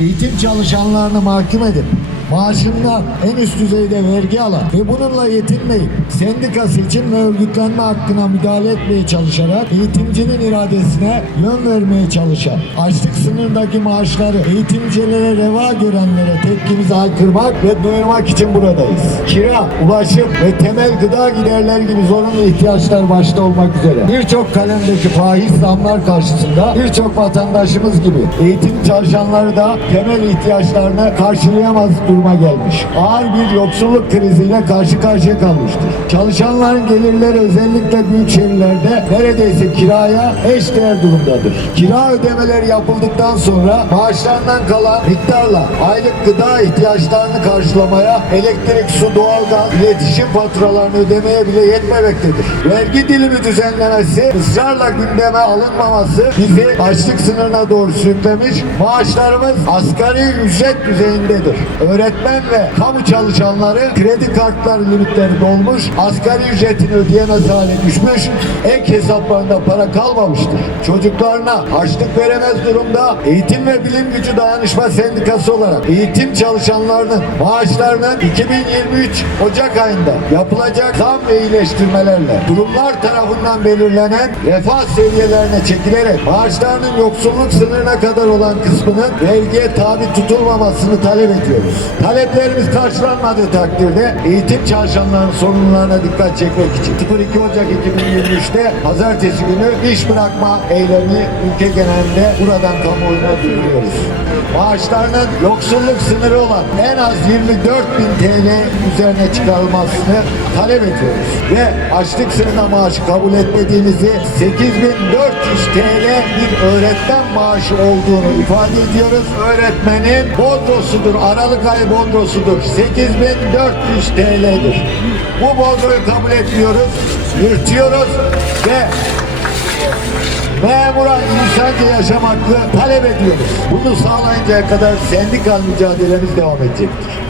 eğitim çalışanlarını mahkum edip maaşından en üst düzeyde vergi alan ve bununla yetinmeyip sendika seçim ve örgütlenme hakkına müdahale etmeye çalışarak eğitimcinin iradesine yön vermeye çalışan, açlık sınırındaki maaşları eğitimcilere reva görenlere tepkimizi haykırmak ve duyurmak için buradayız. Kira, ulaşım ve temel gıda giderleri gibi zorunlu ihtiyaçlar başta olmak üzere birçok kalemdeki faiz zamlar karşısında birçok vatandaşımız gibi eğitim çalışanları da temel ihtiyaçlarını karşılayamaz duruma gelmiş. Ağır bir yoksulluk kriziyle karşı karşıya kalmıştır. Çalışanların gelirleri özellikle büyük şehirlerde neredeyse kiraya eş değer durumdadır. Kira ödemeleri yapıldıktan sonra maaşlarından kalan miktarla aylık gıda ihtiyaçlarını karşılamaya elektrik, su, doğalgaz, iletişim faturalarını ödemeye bile yetmemektedir. Vergi dilimi düzenlemesi ısrarla gündeme alınmaması bizi açlık sınırına doğru sürüklemiş. Maaşlarımız asgari ücret düzeyindedir. Öğretmen ve kamu çalışanları kredi kartları limitleri dolmuş, asgari ücretini ödeyemez hale düşmüş, ek hesaplarında para kalmamıştır. Çocuklarına harçlık veremez durumda Eğitim ve Bilim Gücü Dayanışma Sendikası olarak eğitim çalışanlarının maaşlarının 2023 Ocak ayında yapılacak zam ve iyileştirmelerle kurumlar tarafından belirlenen refah seviyelerine çekilerek maaşlarının yoksulluk sınırına kadar olan kısmının vergiye tabi tutulmamasını talep ediyoruz. Taleplerimiz karşılanmadığı takdirde eğitim çalışanlarının sorunlarına dikkat çekmek için 02 Ocak 2023'te pazartesi günü iş bırakma eylemi ülke genelinde buradan kamuoyuna duyuruyoruz. Maaşlarının yoksulluk sınırı olan en az 24 bin TL üzerine çıkarılmasını talep ediyoruz. Ve açlık sınırına maaşı kabul etmediğimizi 8400 TL bir öğretmen maaşı olduğunu ifade ediyoruz. Öğretmenin bodrosudur, Aralık ayı bodrosudur. 8400 TL'dir. Bu bodroyu kabul etmiyoruz, yırtıyoruz ve insanca yaşam hakkı talep ediyoruz. Bunu sağlayıncaya kadar sendikal mücadelemiz devam edecektir.